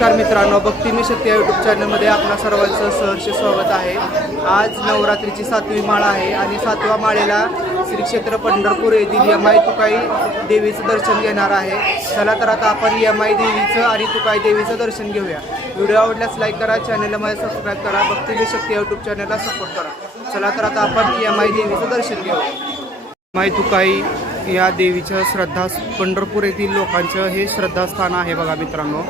नमस्कार मित्रांनो भक्ती मी शक्ती या यूट्यूब चॅनलमध्ये आपणा सर्वांचं सहर्ष स्वागत आहे. आज नवरात्रीची सातवी माळ आहे आणि सातव्या माळेला श्री क्षेत्र पंढरपूर येथील यमाई तुकाई देवीचं दर्शन घेणार आहे. चला तर आता आपण यमाई देवीचं आणि तुकाई देवीचं दर्शन घेऊया. व्हिडिओ आवडल्यास लाईक करा चॅनलला माझ्या सबस्क्राईब करा भक्ती मी शक्ती यूट्यूब चॅनलला सपोर्ट करा. चला तर आता आपण यमाई देवीचं दर्शन घेऊया. यमाई तुकाई या देवीचं श्रद्धा पंढरपूर येथील लोकांचं हे श्रद्धास्थान आहे बघा मित्रांनो.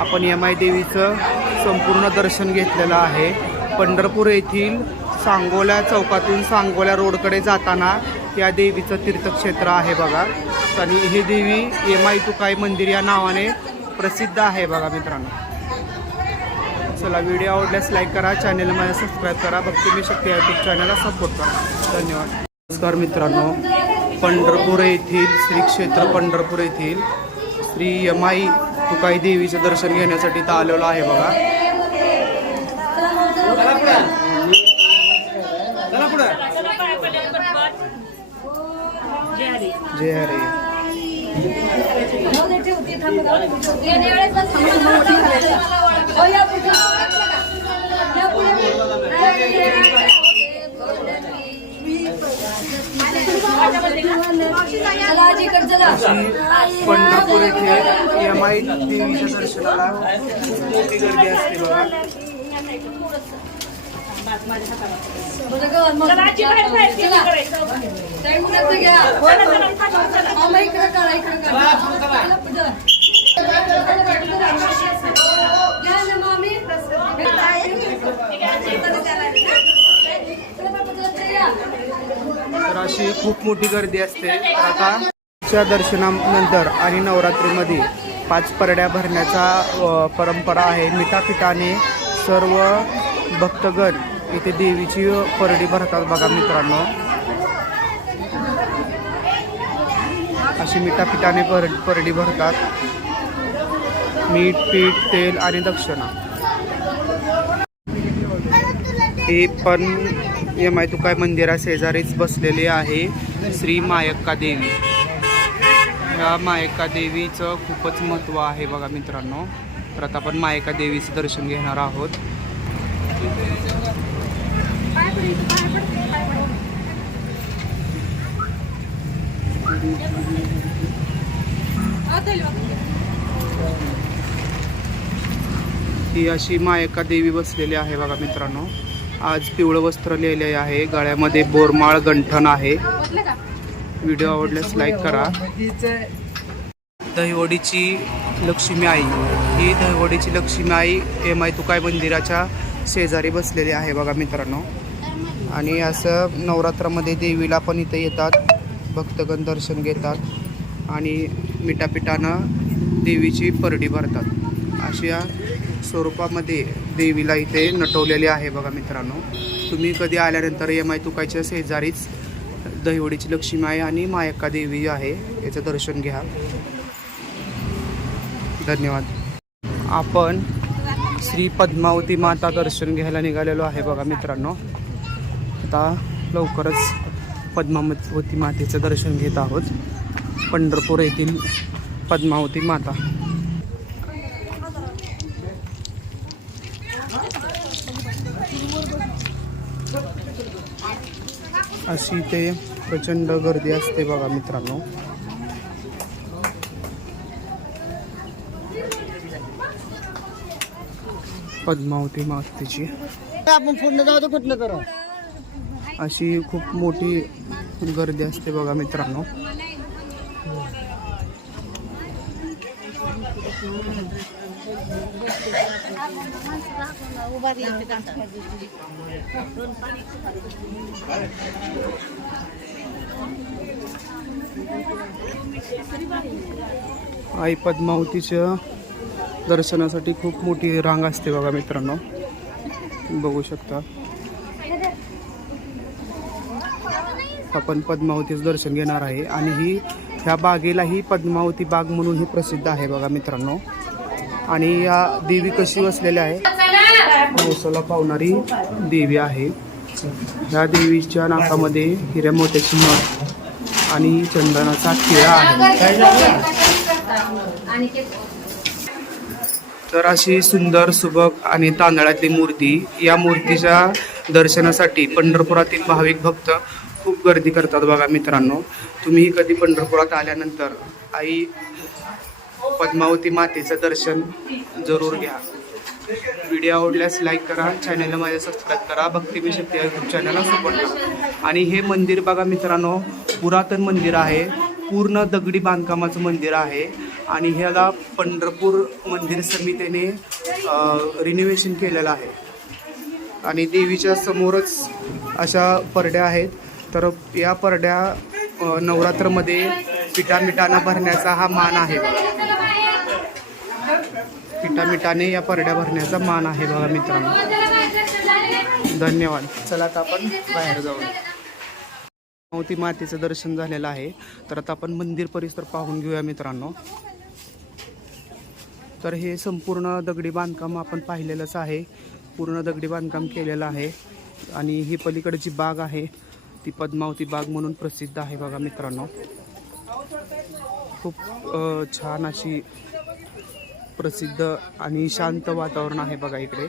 आपण यमाई देवीचं संपूर्ण दर्शन घेतलेलं आहे. पंढरपूर येथील सांगोल्या चौकातून सांगोल्या रोडकडे जाताना या देवीचं तीर्थक्षेत्र आहे बघा. आणि ही देवी यमाई तुकाई मंदिर या नावाने प्रसिद्ध आहे बघा मित्रांनो. चला व्हिडिओ आवडल्यास लाईक करा चॅनलला माझ्या सबस्क्राईब करा. भक्ती मी शक्ती यूट्यूब चॅनलला सपोर्ट करा. धन्यवाद. नमस्कार मित्रांनो. पंढरपूर येथील श्री क्षेत्र पंढरपूर येथील श्री यमाई तुकाई देवीचं दर्शन घेण्यासाठी इथं आलेलो आहे बघा. जय हरे. अशी पंढरपूर येथे यमाई देवीच्या दर्शनाला खूप मोठी गर्दी असते बघा. तर अशी खूप मोठी गर्दी असते. तर आता च्या दर्शनानंतर आणि नवरात्रीमध्ये पाच परड्या भरण्याचा परंपरा आहे. मिठापिठाने सर्व भक्तगण इथे देवीची परडी भरतात बघा मित्रांनो. अशी मिठापिठाने पर परडी भरतात. मीठ पीठ तेल आणि दक्षिणा. हे पण एम आय तुकाय मंदिरा शेजारीच बसलेले आहे श्री मायक्का देवी. ह्या मायका देवीचं खूपच महत्त्व आहे बघा मित्रांनो. तर आता आपण मायका देवीचं दर्शन घेणार आहोत. ही अशी मायका देवी बसलेली आहे बघा मित्रांनो. आज पिवळं वस्त्र लिहिले आहे. गळ्यामध्ये बोरमाळ गंठण आहे. व्हिडिओ आवडल्यास लाईक करा. दहिवडीची लक्ष्मी आई ही दहिवडीची लक्ष्मी आई एम आय तुकाय मंदिराच्या शेजारी बसलेली आहे बघा मित्रांनो. आणि असं नवरात्रामध्ये देवीला पण इथं येतात भक्तगण दर्शन घेतात आणि मिठापिठानं देवीची परडी भरतात. अशा स्वरूपामध्ये देवीला इथे नटवलेले आहे बघा मित्रांनो. तुम्ही कधी आल्यानंतर एम आय तुकायच्या शेजारीच दहिवडीची लक्ष्मी आहे आणि मायक्का देवी आहे. याचं दर्शन घ्या. धन्यवाद. आपण श्री पद्मावती माता दर्शन घ्यायला निघालेलो आहे बघा मित्रांनो. आता लवकरच पद्मावती मातेचं दर्शन घेत आहोत. पंढरपूर येथील पद्मावती माता. अशी ते प्रचंड गर्दी असते बघा मित्रांनो. पद्मावती मातेची. आपण पूर्ण जाऊ कुठलं करा? अशी खूप मोठी गर्दी असते बघा मित्रांनो. आई पद्मावतीच्या दर्शनासाठी खूप मोठी रांग असते बघा मित्रांनो. बघू शकता. आपण पद्मावतीचं दर्शन घेणार आहे आणि ही ह्या बागेला ही पद्मावती बाग म्हणून ही प्रसिद्ध आहे बघा मित्रांनो. आणि या देवी कशी बसलेल्या आहे नवसाला पावणारी देवी आहे. या देवीच्या नाकामध्ये हिऱ्या मोत्याची मठ आणि चंदनाचा टिळा आहे. तर अशी सुंदर सुबक आणि तांदळातली मूर्ती या मूर्तीच्या दर्शनासाठी पंढरपुरातील भाविक भक्त खूप गर्दी करतात बघा मित्रांनो. तुम्ही कधी पंढरपुरात आल्यानंतर आई पद्मावती मातेचं दर्शन जरूर घ्या. व्हिडिओ आवडल्यास लाईक करा चॅनलला माझ्या सबस्क्राईब करा भक्ती मी शक्ती यूट्यूब चॅनलला सपोर्ट करा. आणि हे मंदिर बघा मित्रांनो पुरातन मंदिर आहे. पूर्ण दगडी बांधकामाचं मंदिर आहे. आणि ह्याला पंढरपूर मंदिर समितीने रिनोव्हेशन केलेलं आहे. आणि देवीच्या समोरच अशा परड्या आहेत. तर या परड्या नवरात्रमध्ये पिठामिठानं भरण्याचा हा मान आहे. बघा पिठामिठाने या परड्या भरण्याचा मान आहे बघा मित्रांनो. धन्यवाद. चला आता आपण बाहेर जाऊ मावती मातेचं दर्शन झालेलं आहे. तर आता आपण मंदिर परिसर पाहून घेऊया मित्रांनो. तर हे संपूर्ण दगडी बांधकाम आपण पाहिलेलंच आहे. पूर्ण दगडी बांधकाम केलेलं आहे. आणि ही पलीकडची बाग आहे. ती पद्मावती बाग म्हणून प्रसिद्ध आहे बघा मित्रांनो. खूप छान अशी प्रसिद्ध आणि शांत वातावरण आहे बघा इकडे.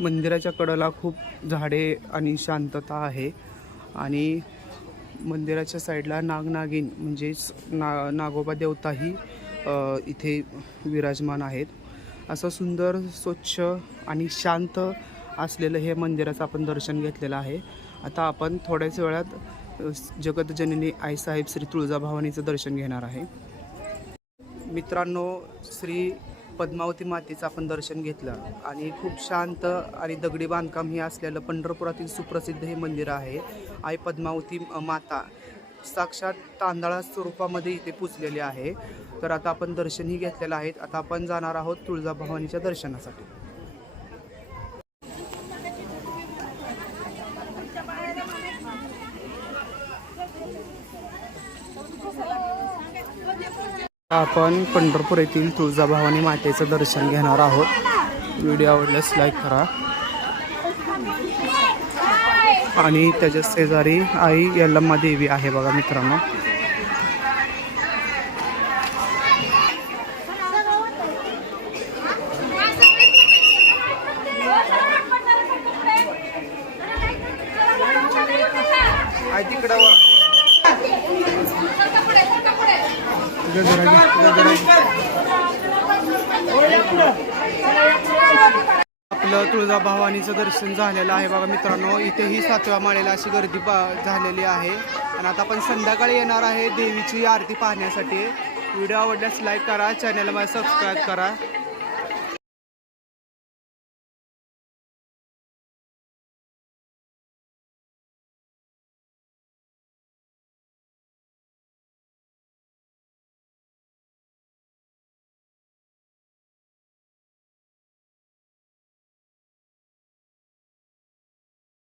मंदिराच्या कडेला खूप झाडे आणि शांतता आहे. आणि मंदिराच्या साईडला नागनागिन म्हणजेच ना नागोबा देवताही इथे विराजमान आहेत. असं सुंदर स्वच्छ आणि शांत असलेलं हे मंदिराचं आपण दर्शन घेतलेलं आहे. आता आपण थोड्याच वेळात जगतजननी आईसाहेब श्री तुळजाभवानीचं दर्शन घेणार आहे. मित्रांनो श्री पद्मावती मातेचं आपण दर्शन घेतलं. आणि खूप शांत आणि दगडी बांधकाम हे असलेलं पंढरपुरातील सुप्रसिद्ध हे मंदिर आहे. आई पद्मावती माता. साक्षात तांदळा स्वरूपामध्ये इथे पुजलेले आहे. तर आता आपण दर्शनही घेतलेलं आहे आता आपण जाणार आहोत तुळजाभवानीच्या दर्शनासाठी. आपण पंढरपूर येथील तुळजाभवानी मातेचं दर्शन घेणार आहोत. व्हिडिओ आवडल्यास लाईक करा. आणि त्याच्या शेजारी आई यल्लम्मा देवी आहे बघा मित्रांनो. तुळजाभवानीचं दर्शन झालेलं आहे बघा मित्रांनो. इथेही सातव्या माळेला अशी गर्दी पा झालेली आहे. आणि आता आपण संध्याकाळी येणार आहे देवीची आरती पाहण्यासाठी. व्हिडिओ आवडल्यास लाईक करा चॅनलला सबस्क्राईब करा.